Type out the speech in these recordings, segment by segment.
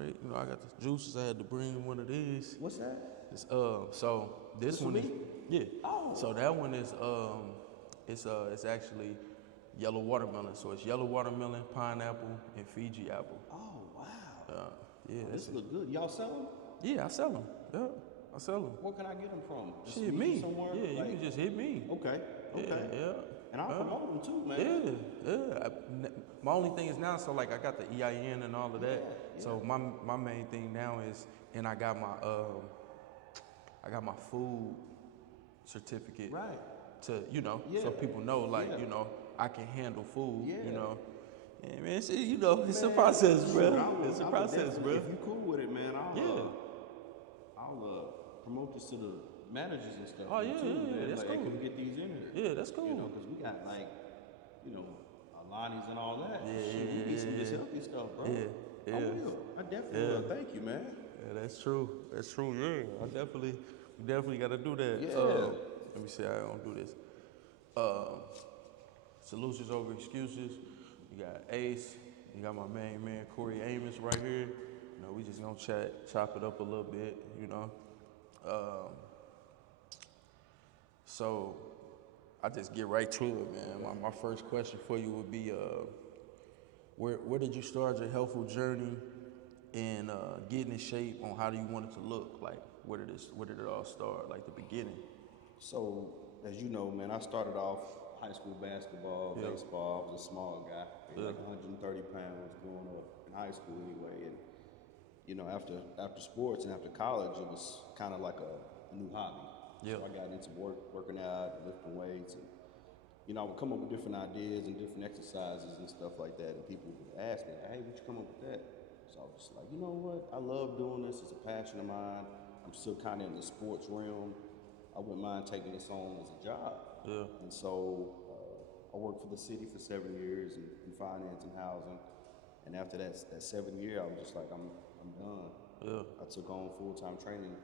straight. You know, I got the juices. I had to bring one of these. What's that? It's, so this one is, yeah. Oh. So that one is, it's actually yellow watermelon. So it's yellow watermelon, pineapple, and Fiji apple. Oh, wow. Yeah, This look good. Y'all sell them? yeah, I sell them. Yeah, I sell them. Where can I get them from? Just Shit, meet me. you somewhere? Yeah, you can just hit me. Okay. Yeah. And I'll promote them too, man. Yeah. My only thing is now, so like I got the EIN and all of that. Yeah. So my main thing now is, and I got my food certificate. Right. To so people know, like I can handle food. Yeah. Yeah, man, it's a process, bro. It's a process, bro. If you cool with it, man, I'll promote this to the managers and stuff. Oh, yeah, too, yeah, man. that's like, cool. They can get these in here. Yeah, that's cool. Because we got like, Alani's and all that. Yeah, Shit, we need some of this healthy stuff, bro. Yeah. I will. I definitely will. Thank you, man. Yeah, that's true. That's true. Yeah, we definitely got to do that. Yeah. Let me see how I don't do this. Solutions over excuses. You got Ace. You got my main man Courtney Amos right here. We just gonna chop it up a little bit. So I just get right to it, man. My first question for you would be, where did you start your healthful journey and getting in shape on how do you want it to look? Like, where did it all start? Like the beginning. So, as you know, man, I started off high school basketball, baseball. I was a small guy, like 130 pounds growing up in high school anyway. And, after sports and after college, it was kind of like a new hobby. Yeah. So I got into working out, lifting weights, and, I would come up with different ideas and different exercises and stuff like that. And people would ask me, hey, where'd you come up with that? So I was just like, you know what? I love doing this. It's a passion of mine. I'm still kind of in the sports realm. I wouldn't mind taking this on as a job. Yeah. And so I worked for the city for 7 years in finance and housing. And after that 7th year, I was just like, I'm done. Yeah. I took on full-time training,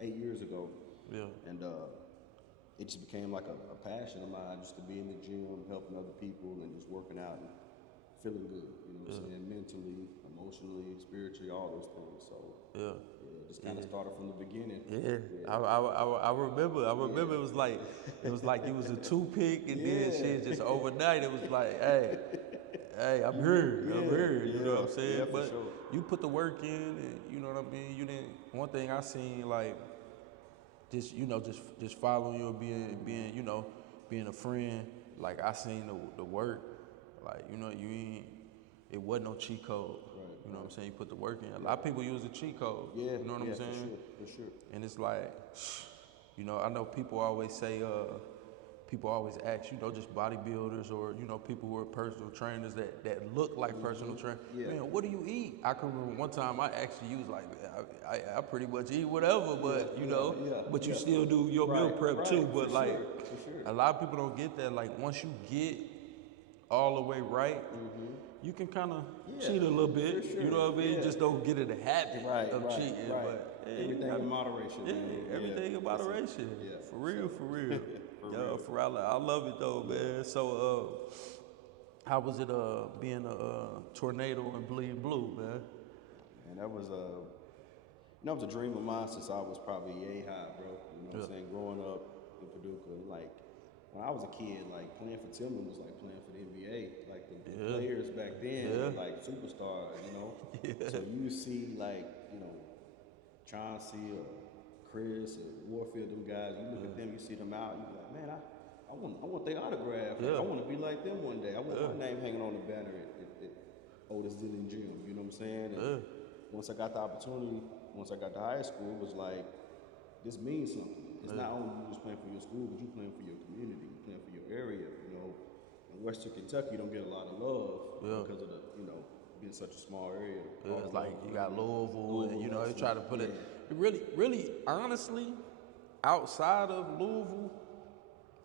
8 years ago. Yeah. And it just became like a passion of mine, just to be in the gym, helping other people, and just working out and feeling good. You know what I'm saying? Mentally, emotionally, spiritually, all those things. So just kind of started from the beginning. I remember it was like it was a toothpick, and then shit just overnight it was like, hey, I'm here. You know what I'm saying? Yeah, but sure. you put the work in, and you know what I mean. You didn't. One thing I seen, like, just following you, being a friend. Like, I seen the work. Like, you ain't. It wasn't no cheat code. Right, you know what I'm saying? You put the work in. A lot of people use a cheat code. Yeah, you know what I'm saying? For sure. And it's like, I know people always say, people always ask, just bodybuilders or, people who are personal trainers that look like personal trainers. Yeah. Man, what do you eat? I can remember one time I actually was like, I pretty much eat whatever, but, but you still do your meal prep too. But like, a lot of people don't get that. Like, once you get all the way right, you can kind of cheat a little bit. Sure. You know what I mean? Just don't get in the habit of cheating. Right. But everything in moderation. Yeah, everything in moderation. Yeah. For real. For real. I love it though, man. So, how was it being a tornado and bleeding blue, man? And that was a dream of mine since I was probably high, bro. You know what I'm saying? Growing up in Paducah, like, when I was a kid, like, playing for Tillman was like playing for the NBA. Like, the players back then were like superstars, So you see, like, Chauncey or Chris or Warfield, them guys, you look at them, you see them out, you be like, man, I want their autograph. I want to be like them one day. I want my name hanging on the banner at Otis Dillon Gym, you know what I'm saying? And once I got the opportunity, once I got to high school, it was like, this means something. It's not only you just playing for your school, but you playing for your community, you playing for your area. In Western Kentucky, you don't get a lot of love because of the, being such a small area. Yeah, it's like you got Louisville and they try to put it. Really, honestly, outside of Louisville,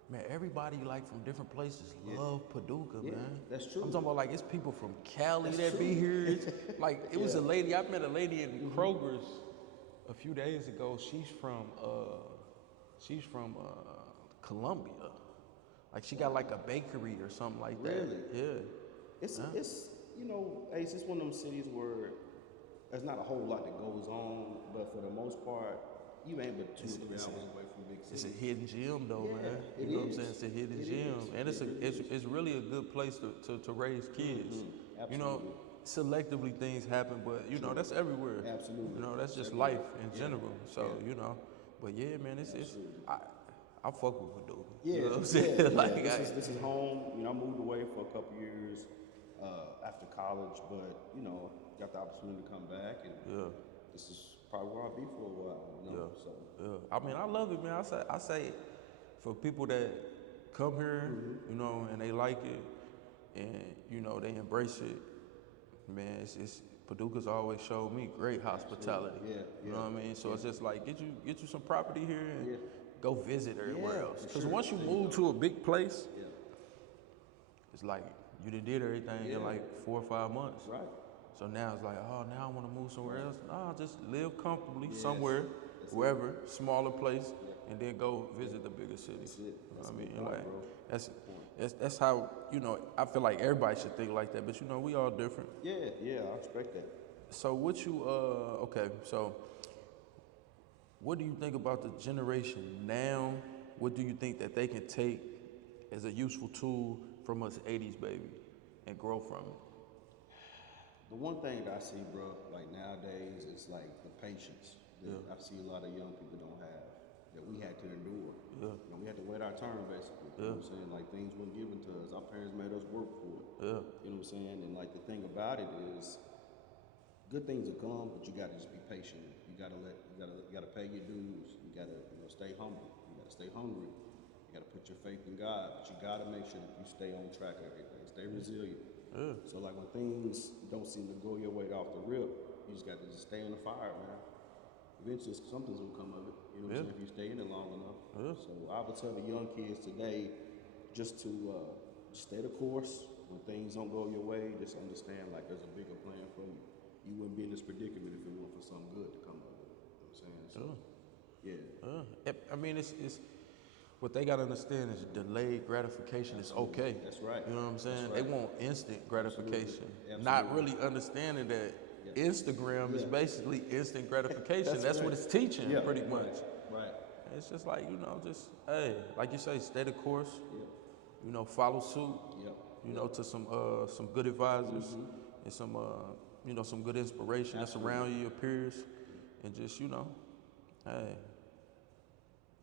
man, everybody like from different places love Paducah, man. That's true. I'm talking about, like, it's people from Cali that be here. It's, like, it was a lady. I met a lady in Kroger's a few days ago. She's from Columbia. Like, she got like a bakery or something like that. Really? Yeah. It's you know, Ace, it's one of them cities where there's not a whole lot that goes on, but for the most part, you ain't but 2 or 3 hours away from big cities. It's a hidden gem, though, Yeah, man. it You know what I'm is. saying? It's a hidden It gem, is. and it's really a good place to raise kids. You know, Absolutely. selectively things happen, but you know that's everywhere. Absolutely. You know that's just Everywhere. life in general. So you know, but yeah, man, it's I fuck with Paducah. Yeah, You know what I'm saying? yeah, Like, this is home. You know, I moved away for a couple years after college, but you know, got the opportunity to come back, and this is probably where I'll be for a while. You know? So I mean, I love it, man. I say for people that come here, you know, and they like it, and you know they embrace it, man. It's Paducah's always showed me great hospitality. You know what I mean? So it's just like get you some property here and go visit everywhere else. Because once you move to a big place, it's like you done did everything in like 4 or 5 months. right. So now it's like, oh, now I want to move somewhere else. Nah, just live comfortably somewhere, wherever, smaller place, and then go visit the bigger cities. That's it. That's I mean, the point, like bro. that's how, you know, I feel like everybody should think like that, but you know, we all different. Yeah, I respect that. So what you okay, so what do you think about the generation now? What do you think that they can take as a useful tool from us 80s baby and grow from it? The one thing that I see, bro, like nowadays, is like the patience that I see a lot of young people don't have, that we had to endure. You know, we had to wait our turn, basically. You know what I'm saying? Like, things weren't given to us. Our parents made us work for it. You know what I'm saying? And like, the thing about it is, good things will come, but you gotta just be patient. You gotta pay your dues. You gotta, you know, stay humble. You gotta stay hungry. You gotta put your faith in God, but you gotta make sure that you stay on track of everything. Stay resilient. So like when things don't seem to go your way off the rip, you just got to just stay in the fire, man. Eventually something's gonna come of it. You know what I'm saying? If you stay in it long enough. So I would tell the young kids today just to stay the course. When things don't go your way, just understand like there's a bigger plan for you. You wouldn't be in this predicament if it weren't for something good to come of it. You know what I'm saying? So, I mean, it's what they gotta understand is delayed gratification is okay. That's right. You know what I'm saying? Right. They want instant gratification, Absolutely. not really understanding that Instagram is basically instant gratification. That's what it's teaching, pretty much. Right. It's just like, you know, just hey, like you say, stay the course. You know, follow suit. You know, to some good advisors and some you know, some good inspiration that's around you, your peers, and just, you know, hey,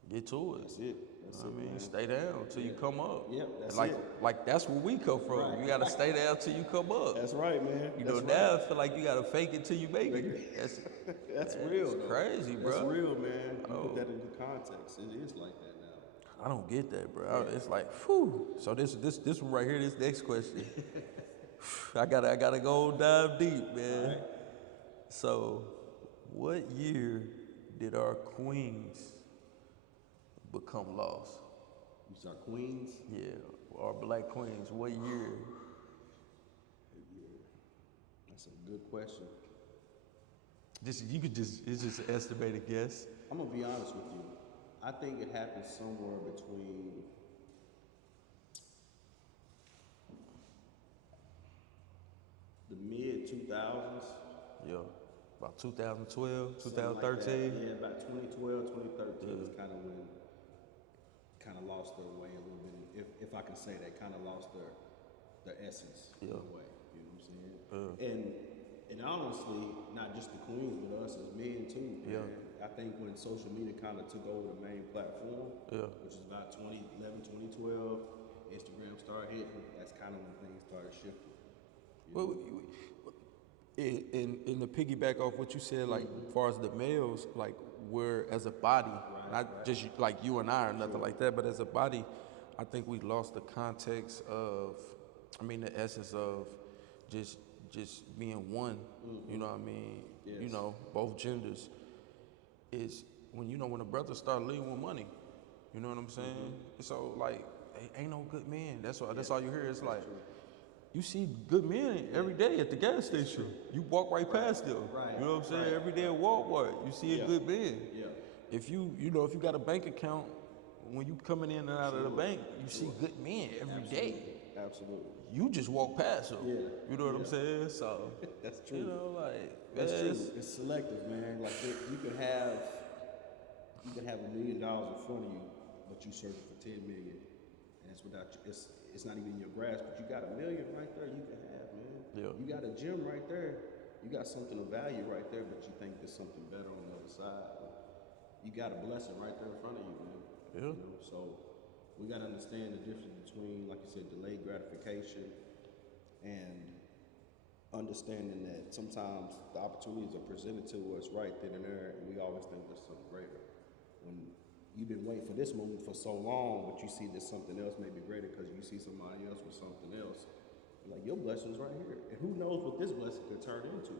get to it. That's it. I mean, stay down till you come up. That's like, it. Like that's where we come from. Right. You gotta stay down till you come up. That's right, man. You know, now I feel like you gotta fake it till you make it. That's real. It's crazy, bro. That's real, man. You put that into context. It is like that now. I don't get that, bro. It's like, whew. So this one right here, this next question. I gotta go dive deep, man. Right. So, what year did our queens become lost? You saw Queens? Yeah, our black queens. What year? That's a good question. It's just an estimated guess. I'm gonna be honest with you. I think it happened somewhere between the mid 2000s. Yeah, about 2012, something like 2013. that. Yeah, about 2012, 2013 is kind of when kind of lost their way a little bit. If I can say that, kind of lost their essence in a way. You know what I'm saying? And honestly, not just the queens, but us as men too. Man. I think when social media kind of took over the main platform, which is about 2011, 2012, Instagram started hitting. That's kind of when things started shifting. Well, in the piggyback off what you said, like as far as the males, like we're as a body, not just like you and I or nothing like that, but as a body, I think we lost the context of, the essence of just being one. You know what I mean? Yes. You know, both genders. Is when a brother start leading with money. You know what I'm saying? So like, ain't no good men. That's all you hear. It's like. You see good men every day at the gas station. You walk right past them. Right. You know what I'm saying? Every day at Walmart, you see a good man. Yeah. If you got a bank account, when you coming in and out of the bank, you see good men every day. Absolutely. You just walk past them. Yeah. You know what I'm saying? So That's true. you know, like That's true. It's selective, man. Like you can have $1 million in front of you, but you searching for 10 million, and it's without you. It's not even in your grasp. But you got $1 million right there. You can have, man. Yeah. You got a gym right there. You got something of value right there, but you think there's something better on the other side. You got a blessing right there in front of you, man. Yeah. You know? So we got to understand the difference between, like you said, delayed gratification and understanding that sometimes the opportunities are presented to us right then and there, and we always think there's something greater. When you've been waiting for this moment for so long, but you see there's something else maybe greater because you see somebody else with something else. Like, your blessing's right here. And who knows what this blessing could turn into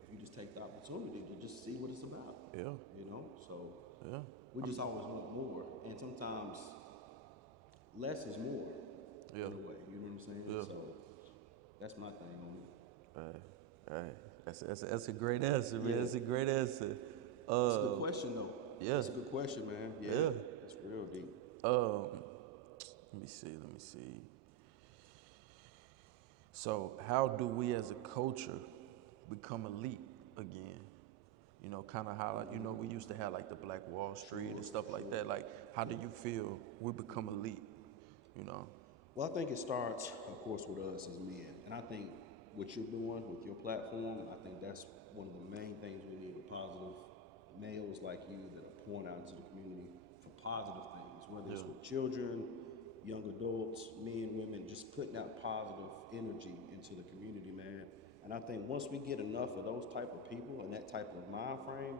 if you just take the opportunity to just see what it's about. Yeah. You know? So Yeah. we just always want more. And sometimes less is more. Yeah. In a way. You know what I'm saying? Yeah. So that's my thing on it. All right. That's a great answer, man. Yeah. That's a great answer. It's a good question, though. Yeah. It's a good question, man. Yeah. It's real deep. Let me see. So how do we as a culture become elite again? You know, kind of how, you know, we used to have like the Black Wall Street and stuff like that. Like, how do you feel we become elite, you know? Well, I think it starts, of course, with us as men. And I think what you're doing with your platform, I think that's one of the main things we need, with positive males like you that are pouring out into the community for positive things, whether it's with children, young adults, men, women, just putting out positive energy into the community, man. And I think once we get enough of those type of people and that type of mind frame,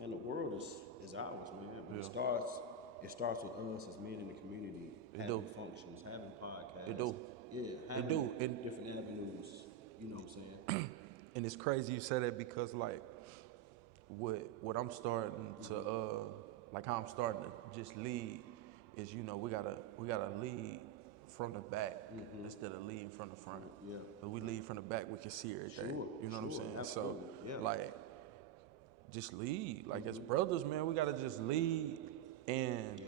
man, the world is ours, man. But it starts with us as men in the community, having functions, having podcasts. It do. Yeah, having different avenues, you know what I'm saying? And it's crazy you say that because like what I'm starting to like how I'm starting to just lead is, you know, we gotta lead from the back instead of leading from the front. Yeah. But we lead from the back, we can see everything. Sure, you know what I'm saying? absolutely. So like just lead. Like as brothers, man, we gotta just lead, and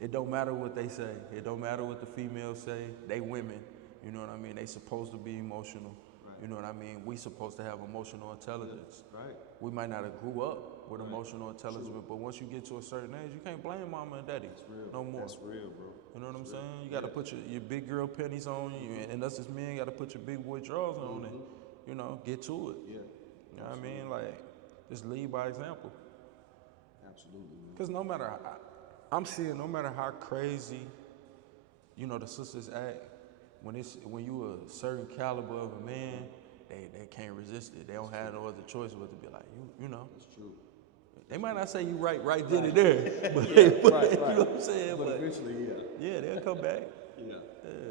it don't matter what they say. It don't matter what the females say. They women. You know what I mean? They supposed to be emotional. You know what I mean? We supposed to have emotional intelligence. Right. We might not have grew up with emotional intelligence, but once you get to a certain age, you can't blame mama and daddy no more. That's real, bro. You know what I'm saying? You got to put your big girl panties on you, and us as men got to put your big boy drawers on, and you know, get to it. Yeah. You know what I mean? Like, just lead by example. Absolutely, man. Because no matter I'm seeing, no matter how crazy, you know, the sisters act, when you a certain caliber of a man, they can't resist it. They don't have no other choice but to be like, you know. That's true. They might not say you right then and there, but, Yeah, but right. you know what I'm saying? But eventually, yeah, they'll come back. Yeah.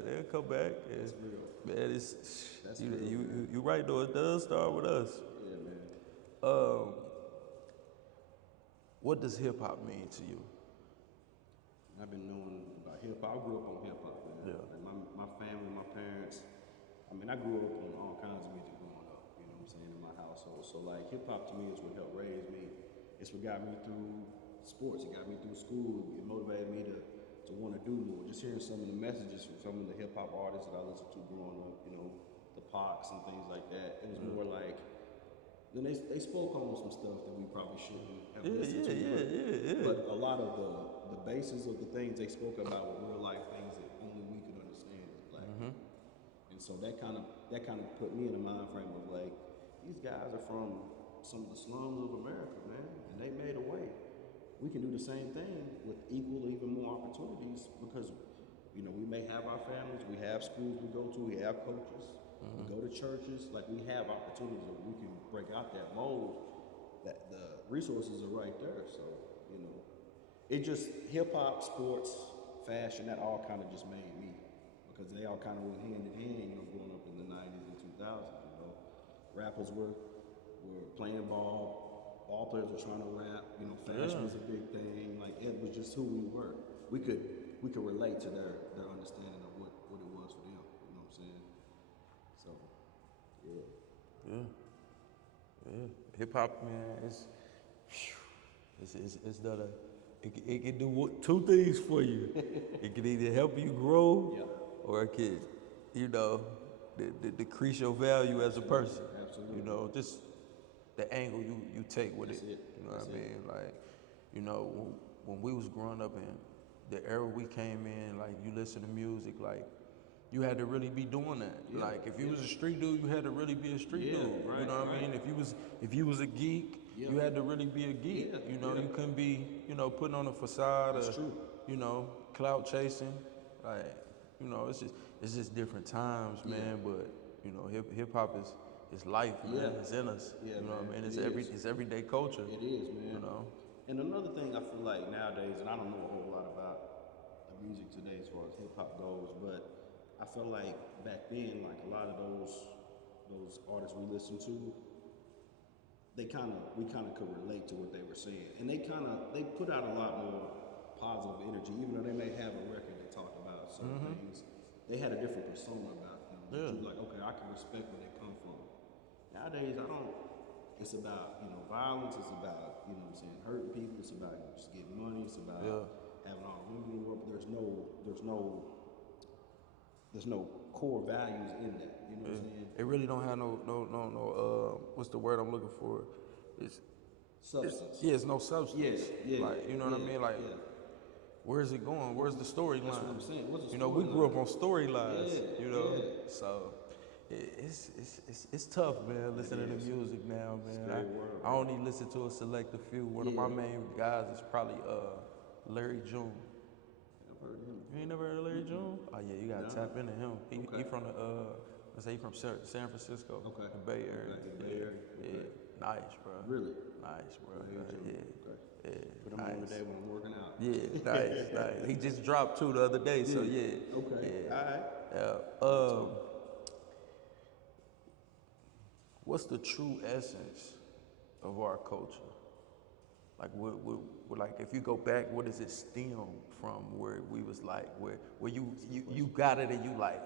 They'll come back. That's real. Man, That's you right though. It does start with us. Yeah, man. What does hip hop mean to you? I've been knowing about hip hop. I grew up on hip hop, man. Yeah. Like my family, my parents. I mean, I grew up on all kinds of music growing up. You know what I'm saying, in my household. So like, hip hop to me is what helped raise me. It's what got me through sports. It got me through school. It motivated me to want to do more. Just hearing some of the messages from some of the hip hop artists that I listened to growing up, you know, the Pox and things like that. It was more like, then they spoke on some stuff that we probably shouldn't have listened to. But a lot of the basis of the things they spoke about were real life things that only we could understand as black people. And so that kind of put me in a mind frame of like, these guys are from some of the slums of America, man, and they made a way. We can do the same thing with equal, even more opportunities, because, you know, we may have our families, we have schools we go to, we have coaches, we go to churches, like we have opportunities that we can break out that mold, that the resources are right there. So, you know, it just, hip hop, sports, fashion, that all kind of just made me, because they all kind of went hand in hand, you know, growing up in the 90s and 2000s, you know. Rappers were playing ball players were trying to rap, you know, fashion was a big thing, like it was just who we were. We could relate to their understanding of what it was for them, you know what I'm saying? So, Yeah. Hip hop, man, it can do two things for you. It can either help you grow or it could, you know, decrease your value as a person. Absolutely. You know, just the angle you take with That's it. it. You know That's what I mean? Like, you know, when we was growing up in the era we came in, like you listen to music, like you had to really be doing that. Yeah. Like if you was a street dude, you had to really be a street dude. Right, You know what I mean? If you was a geek, you had to really be a geek. You know, you couldn't be, you know, putting on a facade of, you know, clout chasing. Like, you know, it's just different times, man. But you know, hip hop is life, man. It's in us. Yeah, you know what I man. mean? It's everyday culture. It is, man. You know. And another thing I feel like nowadays, and I don't know a whole lot about the music today as far as hip hop goes, but I feel like back then, like a lot of those artists we listened to, we kind of could relate to what they were saying, and they put out a lot more positive energy, even though they may have a record that talked about certain things. They had a different persona about them. That you like, okay, I can respect where they come from. Nowadays, I don't. It's about, you know, violence. It's about, you know what I'm saying, hurting people. It's about just getting money. It's about having all the women in the world. But there's no core values in that. You know what I'm saying? It really don't have no what's the word I'm looking for? It's substance. It's no substance. Like, you know what I mean? Like, where's it going? Where's the storyline? That's what I'm saying. What's the you know, we grew up on storylines. Yeah, You know, so it's tough, man. Listening to music now, man. I only listen to a select few. One of my main guys is probably Larry June. I've heard him. You ain't never heard of Larry June? Oh yeah, you gotta tap into him. He from the let's say he from San Francisco, the Bay Area. The Bay Area. Nice, bro. Really? Nice, bro. Okay. Put him on every day when I'm working out. Yeah, nice. He just dropped 2 the other day, so yeah. Okay. Yeah. All right. What's the true essence of our culture? Like, like if you go back, what does it stem from? Where we was like, where you got it and you like,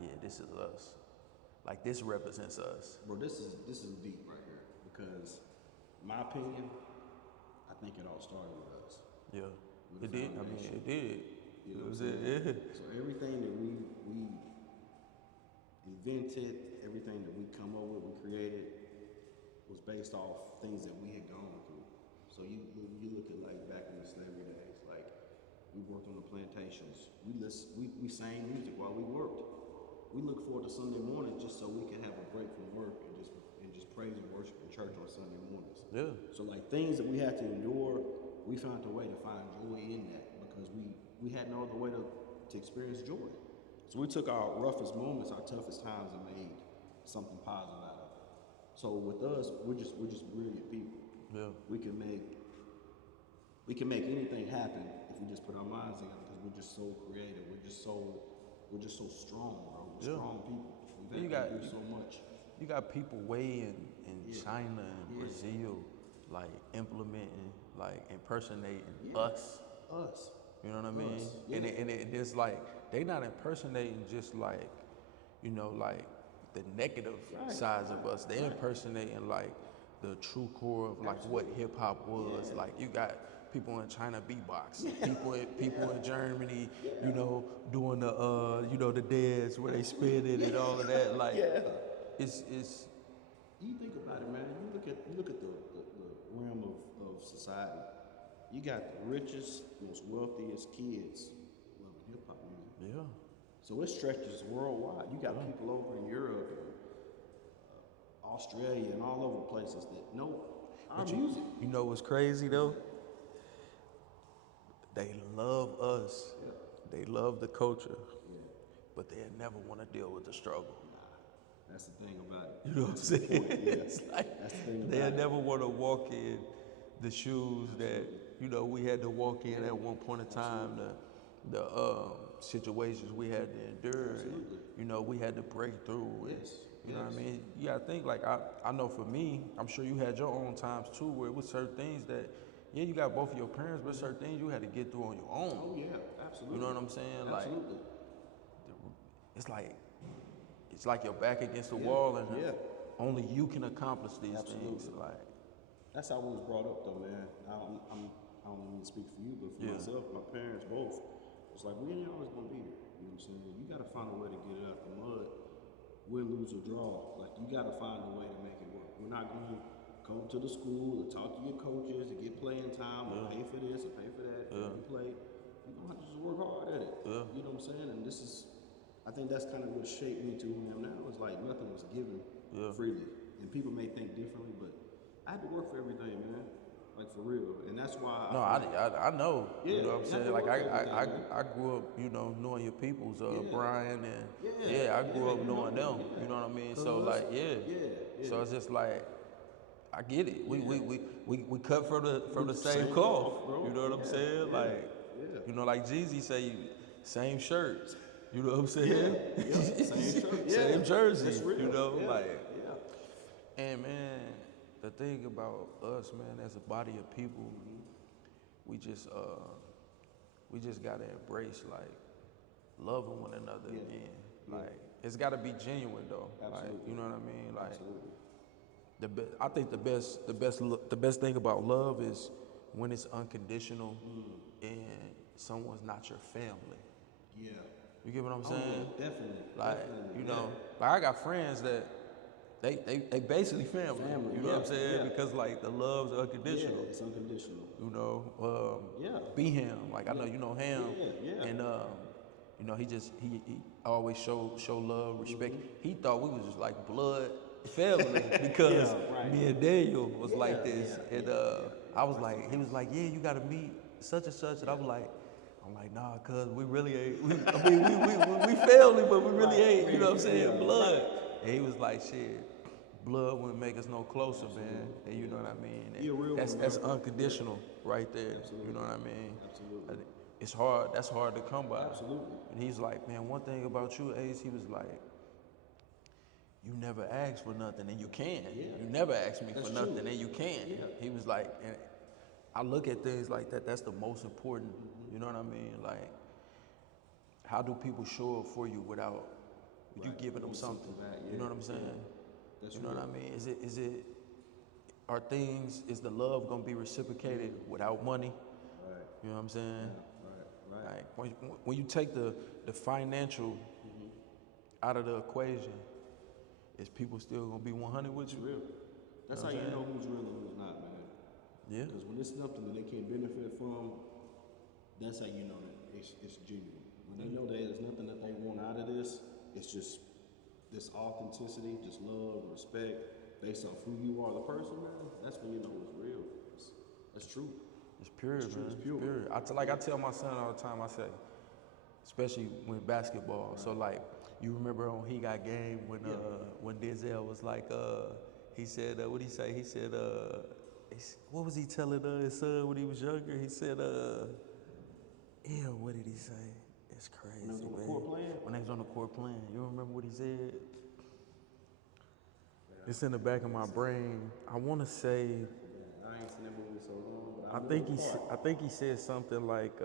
yeah, this is us. Like this represents us. Bro, this is deep right here, because in my opinion, I think it all started with us. Yeah, it did. I mean, it did. You know It was what I'm saying? it. So everything that we invented, everything that we come up with, we created, was based off things that we had gone through. So you look at like back in the slavery days, like we worked on the plantations. We sang music while we worked. We look forward to Sunday morning just so we can have a break from work and just praise and worship in church on Sunday mornings. Yeah. So like things that we had to endure, we found a way to find joy in that, because we had no other way to experience joy. So we took our roughest moments, our toughest times, and made something positive out of it. So with us, we're just brilliant people. Yeah. We can make anything happen if we just put our minds together, because we're just so creative. We're just so strong, bro. We're strong people. We've had to do so much. You got people way in China and Brazil, like implementing, like impersonating us. Us. You know what I mean? And it's like they not impersonating just like, you know, like the negative sides of us. They impersonating like the true core of like what hip hop was. Like you got people in China beatboxing, people in Germany, you know, doing the the dance where they spin it and all of that. Like it's You think about it, man. You look at the realm of society. You got the richest, most wealthiest kids loving hip hop music. Yeah. So it stretches worldwide. You got people over in Europe and Australia and all over places that know our music. You know what's crazy though? They love us. Yeah. They love the culture. But they never want to deal with the struggle. That's the thing about it. You know what I'm saying? It's like That's the thing about they it. never want to walk in the shoes that we had to walk in at one point in time. The situations we had to endure. And, we had to break through. You know what I mean? You gotta think, like, I know for me, I'm sure you had your own times too, where it was certain things that, you got both of your parents, but certain things you had to get through on your own. Oh yeah, absolutely. You know what I'm saying? Absolutely. Like, it's like you're back against the wall and only you can accomplish these things. Like, that's how I was brought up though, man. I don't mean to speak for you, but for myself, my parents both. It's like, we ain't always gonna be here. You You know what I'm saying? You got to find a way to get it out the mud, win, lose, or draw. Like, you got to find a way to make it work. We're not going to come to the school and talk to your coaches to get playing time or pay for this or pay for that and play. You're going to have to just work hard at it. You know what I'm saying? And this is, I think that's kind of what shaped me to who I am now. It's like nothing was given freely. And people may think differently, but I had to work for everything, man. Like, for real. And that's why I know. Yeah, you know what I'm saying? Like I man. grew up, you know, knowing your peoples, Brian and I grew up knowing them. You know what I mean? So like So it's just like I get it. We cut from the same cloth. You know what I'm saying? Like you know, like Jeezy say, same shirt. You know what I'm saying? Same shirt. Same jersey. That's real. You know, and man, the thing about us, man, as a body of people, we just gotta embrace like loving one another again. Like it's gotta be genuine though. Absolutely. Like you know what I mean? Like I think the best thing about love is when it's unconditional and someone's not your family. Yeah. You get what I'm saying? Definitely. Like you know, like I got friends that. They basically family. You know what I'm saying? Because like the love's unconditional. Yeah, it's unconditional. You know, be him. Like I know you know him. And you know he always show love, respect. He thought we was just like blood family because me and Daniel was like this. And I was like, he was like, yeah, you gotta meet such and such, and I'm like, nah, cuz we really ain't. We family, but we really ain't. You know what I'm saying? Blood. And he was like, shit. Blood wouldn't make us no closer, man. And you know what I mean? And that's unconditional right there. You know what I mean? Absolutely. It's hard. That's hard to come by. Absolutely. And he's like, man, one thing about you, Ace, he was like, you never ask for nothing and you can. You never ask me for nothing and you can. He was like, and I look at things like that. That's the most important. You know what I mean? Like, how do people show up for you without you giving them something? You know what I'm saying? You know what I mean? Is the love gonna be reciprocated without money? Right. You know what I'm saying? Right. Like when you take the financial out of the equation, is people still gonna be 100 with you? Real. That's how you know who's real and who's not, man. Yeah. Because when it's something that they can't benefit from, that's how you know that it's genuine. When they know that there's nothing that they want out of this, it's just this authenticity, just love, respect, based off who you are, the person, man. That's when you know it's real. That's true. It's pure, man. It's pure. I tell my son all the time. I say, especially when basketball. Right. So like, you remember on He Got Game when Denzel was like, he said, what did he say? He said, what was he telling his son when he was younger? He said, what did he say? It's crazy, man. When they was on the court playing. You remember what he said? It's in the back of my brain. I want to say. I ain't seen that movie so long. I think he said something like,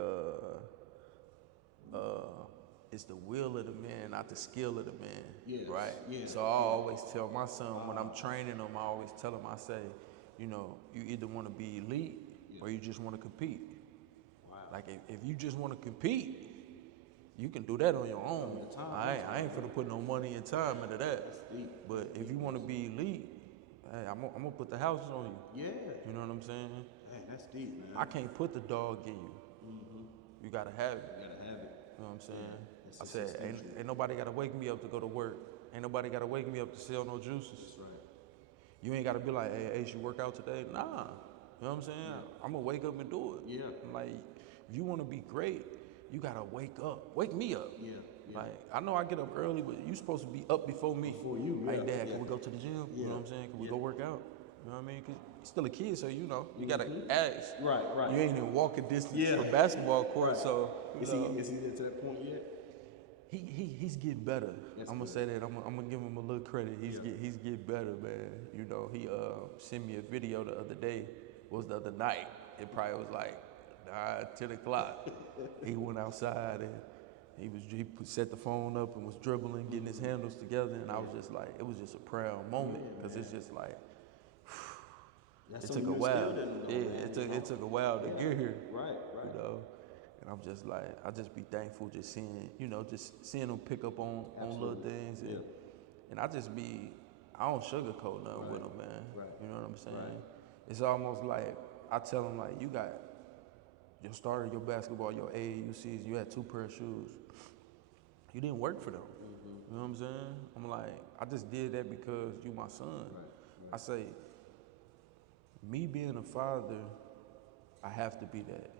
it's the will of the man, not the skill of the man. Yes. Right? Yes. So I always tell my son when I'm training him, I always tell him, I say, you know, you either want to be elite or you just want to compete. Wow. Like if you just want to compete, you can do that on your own. I ain't finna put no money and time into that. But if you want to be elite, hey, I'm gonna put the houses on you. Yeah. You know what I'm saying? Hey, that's deep, man. I can't put the dog in you. You gotta have it. You gotta have it. You know what I'm saying? I said, ain't nobody gotta wake me up to go to work. Ain't nobody gotta wake me up to sell no juices. That's right. You ain't gotta be like, hey, Ace, you work out today? Nah. You know what I'm saying? Yeah. I'm gonna wake up and do it. Yeah. Like, if you wanna be great, you gotta wake up. Wake me up. Yeah. Like, I know I get up early, but you supposed to be up before me. Before you, Like, Dad, can we go to the gym? You know what I'm saying? Can we go work out? You know what I mean? Cause you're still a kid, so you know, you gotta ask. Right. You ain't in walking distance from basketball court, so. Is he to that point yet? He's getting better. I'm gonna say that. I'm gonna give him a little credit. He's getting better, man. You know, he sent me a video the other day. Was the other night. It probably was like 10 o'clock. He went outside and he set the phone up and was dribbling, getting his handles together, and I was just like, it was just a proud moment because it's just like, it took a while. It took a while to get here. Right. You know, And I'm just like, I just be thankful just seeing, just seeing them pick up on little things. And I just be, I don't sugarcoat nothing with them, man. Right. You know what I'm saying? Right. It's almost like, I tell them like, you got your starter, your basketball, your AAU season, you had 2 pair of shoes. You didn't work for them. You know what I'm saying? I'm like, I just did that because you my son. Right. I say, me being a father, I have to be that.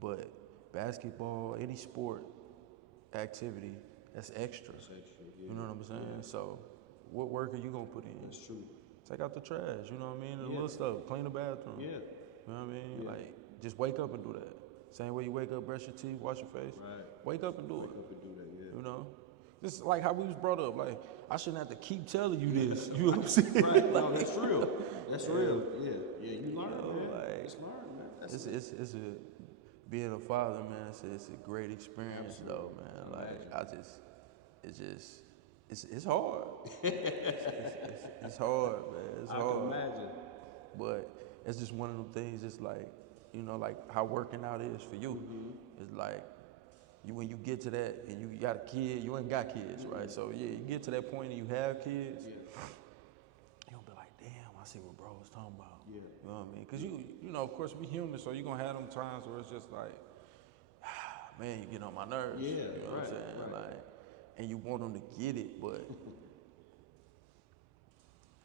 But basketball, any sport activity, that's extra. That's extra, You know what I'm saying? So what work are you gonna put in? That's true. Take out the trash, you know what I mean? The Yeah. little stuff, clean the bathroom. Yeah. You know what I mean? Yeah. Like, just wake up and do that. Same way you wake up, brush your teeth, wash your face. Right. Wake up and do Wake it. up and do that, yeah. You know? This is like how we was brought up. Like, I shouldn't have to keep telling you this. You know what I'm saying? Right. No, that's real. That's real. Yeah. Yeah, you learn, man. Like, It's learn, man. That's it's a, being a father, man, it's a great experience though, man. Like, it's hard. It's hard, man. It's hard. I can imagine. But it's just one of them things, just like, like how working out is for you. It's like, when you get to that and you got a kid, you ain't got kids, right? So yeah, you get to that point and you have kids, you'll be like, damn, I see what bro was talking about. Yeah. You know what I mean? Because you know, of course, we human, so you're gonna have them times where it's just like, man, you get on my nerves. Yeah, you know what I'm saying? right. Like, and you want them to get it, but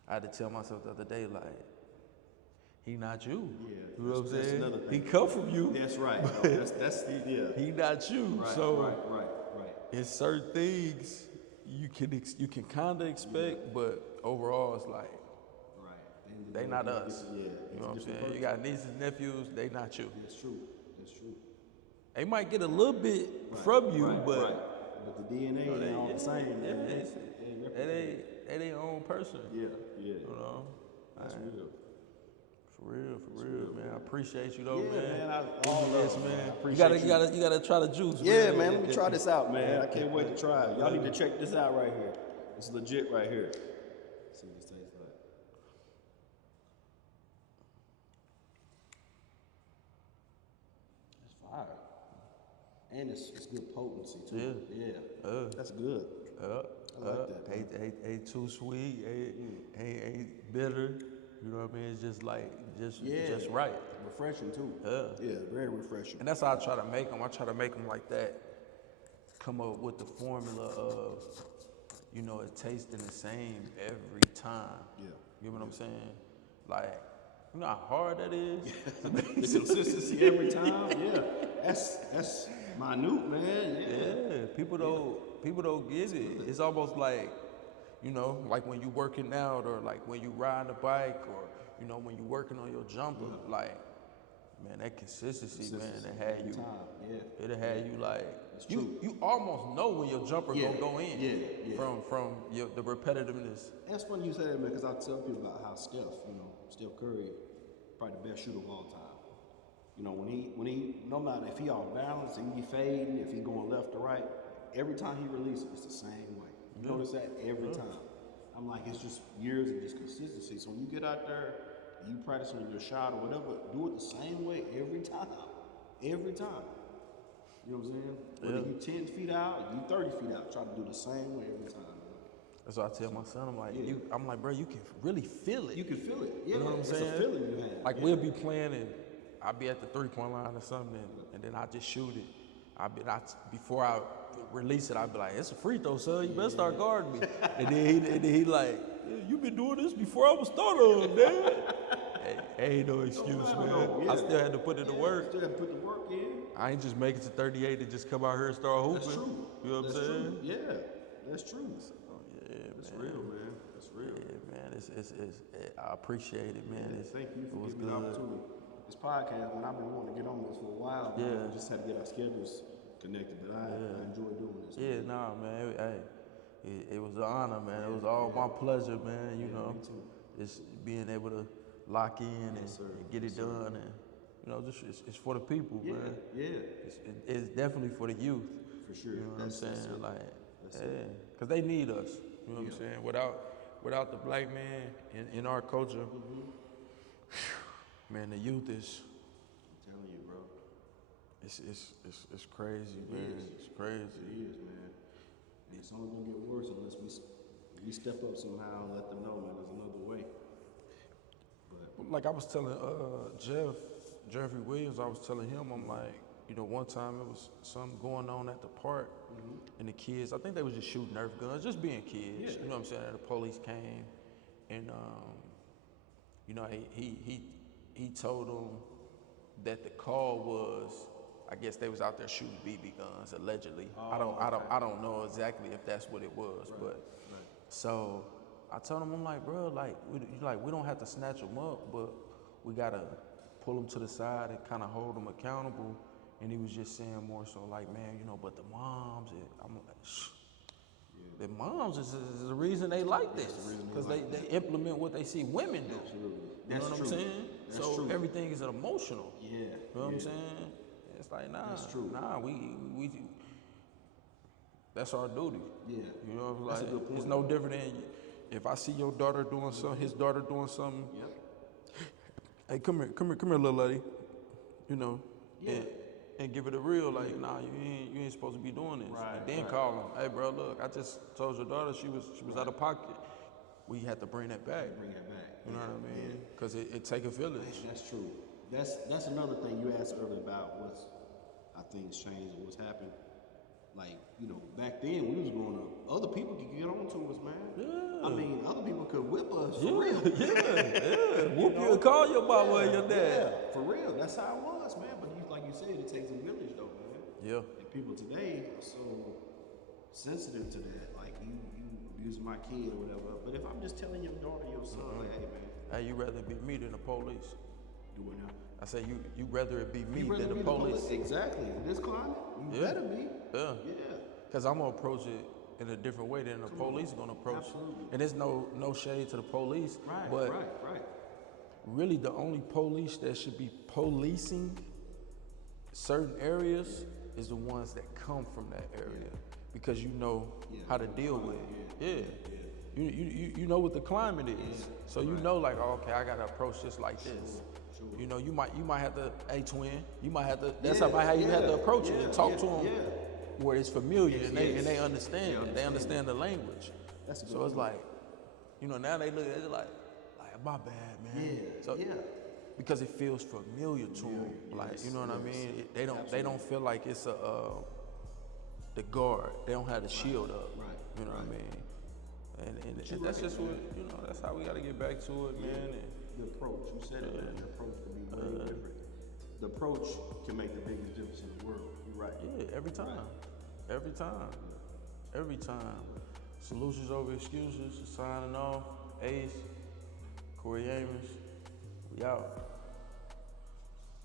I had to tell myself the other day, like, he not you. Yeah, you know what I'm that's saying? another thing. He come from you. That's right. That's yeah. He not you. Right, so right. in certain things you can kind of expect, but overall it's like, Right. they not us. Yeah. You know what I'm saying? You got nieces, nephews, they not you. That's true. That's true. They might get a little bit from you, but But the DNA ain't all the same, man. they their own person. Yeah. You know? That's real. For real, man. I appreciate you though, Yeah, man. man. All Yes, love, man. I You gotta try the juice, Yeah, man. man. Let me try this out, man. I can't wait to try it. Y'all need to check this out right here. It's legit right here. Let's see what this tastes like. It's fire. And it's good potency too. Yeah. That's good. I like that. Ain't too sweet, ain't bitter. You know what I mean? It's just like, just right. Refreshing too. Yeah, very refreshing. And that's how I try to make them. I try to make them like that. Come up with the formula of, it tasting the same every time. Yeah. You know what I'm saying? Like, you know how hard that is? The consistency every time. Yeah. That's minute, man. Yeah. People don't get it. It's almost like, like when you working out or like when you riding a bike or, when you working on your jumper, like, man, that consistency, man, that had you. It'll have you like, you almost know when your jumper gonna go in. From the repetitiveness. That's funny you say that, man, because I tell people about how Steph Curry, probably the best shooter of all time. When he, no matter if he off balance, if he fading, if he going left to right, every time he releases, it's the same way. You notice that every time. I'm like, it's just years of just consistency. So when you get out there, you practice on your shot or whatever, do it the same way every time. Every time. You know what I'm saying? Whether you 10 feet out, you 30 feet out, try to do the same way every time. That's what I tell my son. I'm like, bro, you can really feel it. You can feel it. Yeah, you know what I'm saying? It's a feeling you have. Like we'll be playing and I'll be at the 3-point line or something, and then I just shoot it. Before I release it, I'll be like, it's a free throw, son. You better start guarding me. and then he like, yeah, you been doing this before I was started, man. Ain't no excuse, man. I still had to put in the work. Still had to put the work in. I ain't just make it to 38 and just come out here and start hooping. That's true. You know what I'm saying? True. Yeah, that's true. That's real, man. That's real. Yeah, man. I appreciate it, man. Thank you for giving me the opportunity. This podcast, man, I've been wanting to get on this for a while. Man. Yeah. We just had to get our schedules connected, but I enjoy doing this. Yeah, nah, man. It was an honor, man. It was all my pleasure, man. You know, me too. Just being able to lock in and get it done, and just it's for the people, man. Yeah. It's definitely for the youth. For sure. You know what I'm saying? That's because they need us. You know what I'm saying? Without the black man in our culture, man, the youth is. I'm telling you, bro. It's crazy, man. It's crazy. It is, man. And it's only gonna get worse unless we step up somehow and let them know, man, there's another way. But Like I was telling Jeffrey Williams, I was telling him, I'm like, you know, one time it was something going on at the park, and the kids, I think they was just shooting Nerf guns, just being kids. You know what I'm saying? And the police came, and you know, he told them that the call was, I guess they was out there shooting BB guns allegedly. I don't know exactly if that's what it was, but so I told him, I'm like, bro, like we don't have to snatch them up, but we gotta pull them to the side and kind of hold them accountable. And he was just saying more so like, man, you know, but the moms, I'm like, the moms is the reason they like this, because they implement what they see women do. Absolutely. You know what I'm saying? That's so true. everything is emotional. Yeah. You know what I'm saying? It's like, nah, we that's our duty. Yeah. You know, That's like a good point. it's no different than if I see your daughter doing something, his daughter doing something. Yep. Hey, come here, little lady. You know, and give it a real like, nah, you ain't supposed to be doing this. Right, And then call him, hey, bro, look, I just told your daughter she was out of pocket. We had to bring that back. Bring that back. You know what I mean? Because it take a village. That's true. That's another thing you asked earlier about how things changed and what's happened. Like, you know, back then when we was growing up, other people could get on to us, man. Yeah. I mean, other people could whip us for real. Yeah. Whoop you and call your mama or your dad. Yeah, for real. That's how it was, man. But like you said, it takes a village though, man. Yeah. And people today are so sensitive to that. Like you abusing my kid or whatever. But if I'm just telling your daughter, your son, like, hey man. Hey, you rather be me than the police. Do it now. I say you rather it be me than the police. Exactly. In this climate, you better be. Yeah. Yeah. Because I'm going to approach it in a different way than the police are going to approach Absolutely. it. And there's no shade to the police. Right, but right. really the only police that should be policing certain areas is the ones that come from that area. Because you know how to deal with it. Yeah. You know what the climate is. So you know like, oh, okay, I got to approach this like this. Sure. You know, you might have to, hey twin, you might have to, that's how you have to approach it and talk to them where it's familiar and they understand it. They understand the language. That's a good so it's point. like, you know, now they look at it like my bad, man. So, because it feels familiar to them. Like, you know what I mean? They don't feel like it's the guard. They don't have the shield up. Right. You know what I mean? And that's just what, you know, that's how we got to get back to it, man. And, the approach, you said it, man. The approach can be really different. The approach can make the biggest difference in the world. You're right. Yeah, every time. Every time. Solutions over excuses. Signing off. Ace. Courtney Amos. We out.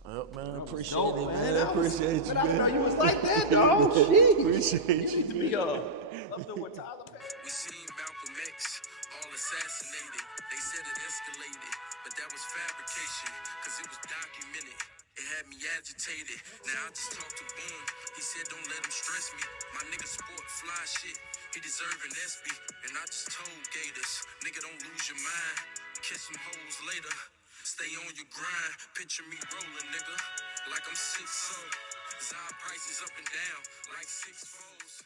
Yep, man. Appreciate it, man. Appreciate you, man. I know you was like that, dog. Jeez. Appreciate You need to be up there with Tyler Perry. We seen Malcolm X all assassinated. They said it escalated, but that was fabrication, cause it was documented. It had me agitated. Now I just talked to Boom. He said don't let him stress me. My nigga sport fly shit. He deserve an SB. And I just told Gators, nigga don't lose your mind. Catch some hoes later. Stay on your grind. Picture me rolling, nigga, like I'm 6'0". Zod prices up and down like 6 foes.